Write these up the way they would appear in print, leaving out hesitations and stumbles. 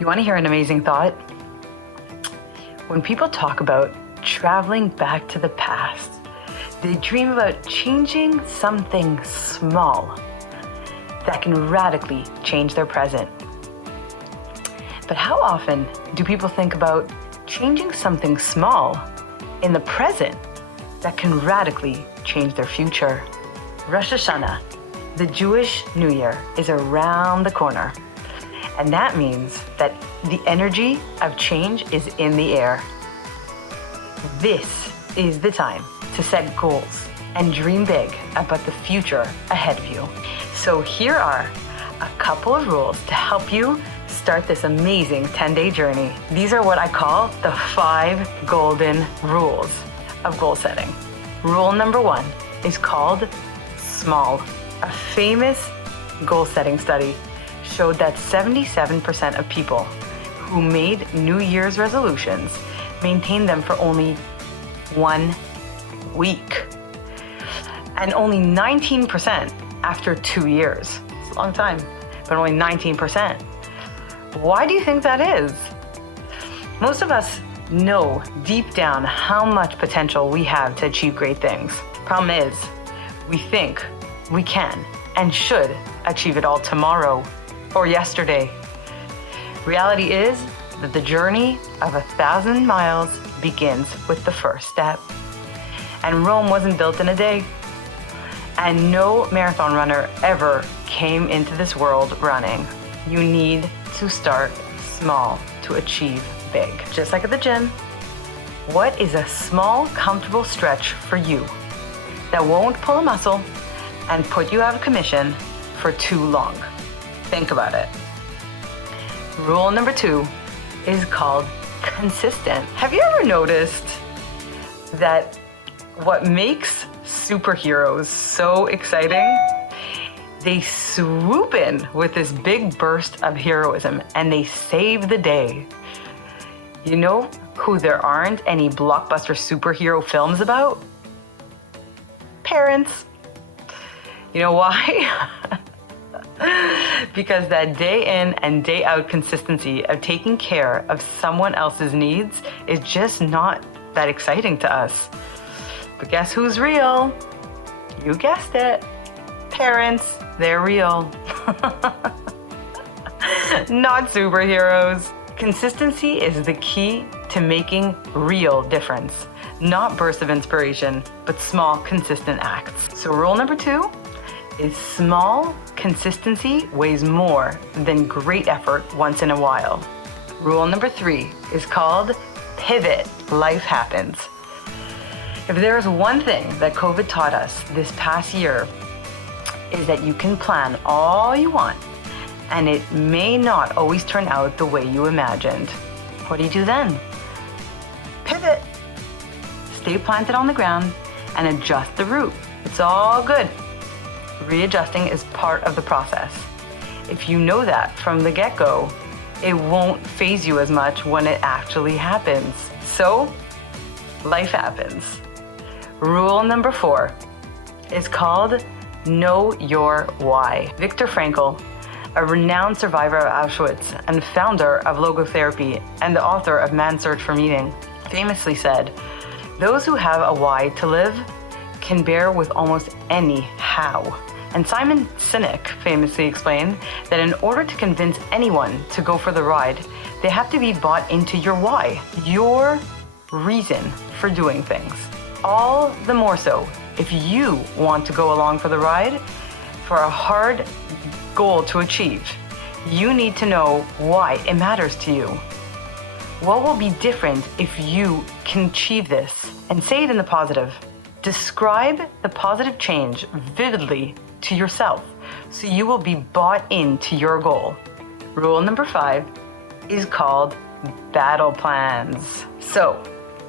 You want to hear an amazing thought? When people talk about traveling back to the past, they dream about changing something small that can radically change their present. But how often do people think about changing something small in the present that can radically change their future? Rosh Hashanah, the Jewish New Year, is around the corner. And that means that the energy of change is in the air. This is the time to set goals and dream big about the future ahead of you. So here are a couple of rules to help you start this amazing 10-day journey. These are what I call the 5 golden rules of goal setting. Rule number 1 is called small. A famous goal setting study showed that 77% of people who made New Year's resolutions maintained them for only 1 week. And only 19% after 2 years. It's a long time, but only 19%. Why do you think that is? Most of us know deep down how much potential we have to achieve great things. Problem is, we think we can and should achieve it all tomorrow or yesterday. Reality is that the journey of 1,000 miles begins with the first step. And Rome wasn't built in a day. And no marathon runner ever came into this world running. You need to start small to achieve big. Just like at the gym, what is a small, comfortable stretch for you that won't pull a muscle and put you out of commission for too long? Think about it. Rule number 2 is called consistent. Have you ever noticed that what makes superheroes so exciting? They swoop in with this big burst of heroism and they save the day. You know who there aren't any blockbuster superhero films about? Parents. You know why? Because that day in and day out consistency of taking care of someone else's needs is just not that exciting to us. But guess who's real? You guessed it. Parents, they're real. Not superheroes. Consistency is the key to making real difference. Not bursts of inspiration, but small, consistent acts. So rule number 2 is small consistency weighs more than great effort once in a while. Rule number 3 is called pivot. Life happens. If there is one thing that COVID taught us this past year, is that you can plan all you want, and it may not always turn out the way you imagined. What do you do then? Pivot. Stay planted on the ground and adjust the route. It's all good. Readjusting is part of the process. If you know that from the get-go, it won't faze you as much when it actually happens. So, life happens. Rule number 4 is called Know Your Why. Viktor Frankl, a renowned survivor of Auschwitz and founder of logotherapy and the author of Man's Search for Meaning, famously said, "Those who have a why to live can bear with almost any how." And Simon Sinek famously explained that in order to convince anyone to go for the ride, they have to be bought into your why, your reason for doing things. All the more so if you want to go along for the ride for a hard goal to achieve. You need to know why it matters to you. What will be different if you can achieve this? And say it in the positive. Describe the positive change vividly to yourself so you will be bought into your goal. Rule number 5 is called battle plans. So,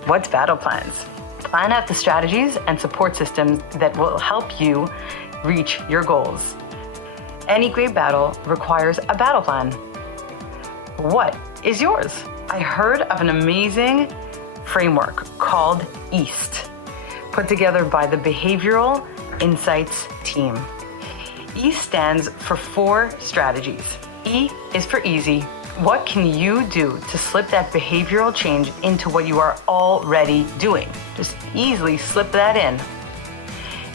what's battle plans? Plan out the strategies and support systems that will help you reach your goals. Any great battle requires a battle plan. What is yours? I heard of an amazing framework called EAST, put together by the Behavioral Insights team. EAST stands for 4 strategies. E is for easy, What can you do to slip that behavioral change into what you are already doing? Just easily slip that in.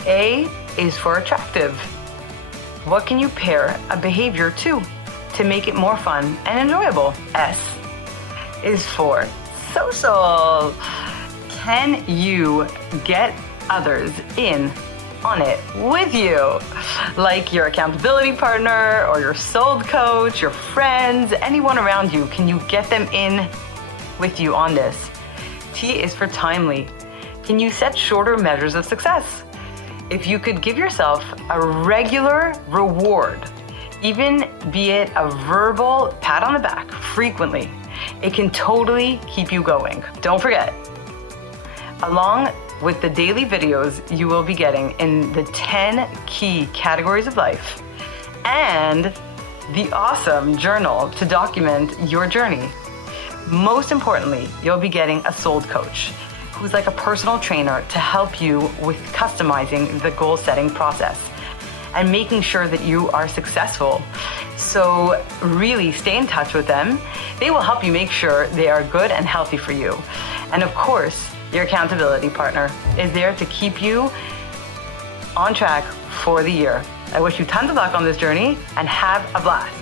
A is for attractive. What can you pair a behavior to make it more fun and enjoyable? S is for social. Can you get others in on it with you? Like your accountability partner or your soul coach, your friends, anyone around you. Can you get them in with you on this? T is for timely. Can you set shorter measures of success? If you could give yourself a regular reward, even be it a verbal pat on the back frequently, it can totally keep you going. Don't forget, along with the daily videos you will be getting in the 10 key categories of life and the awesome journal to document your journey. Most importantly, you'll be getting a soul coach who's like a personal trainer to help you with customizing the goal setting process and making sure that you are successful. So really stay in touch with them. They will help you make sure they are good and healthy for you. And of course, your accountability partner is there to keep you on track for the year. I wish you tons of luck on this journey and have a blast.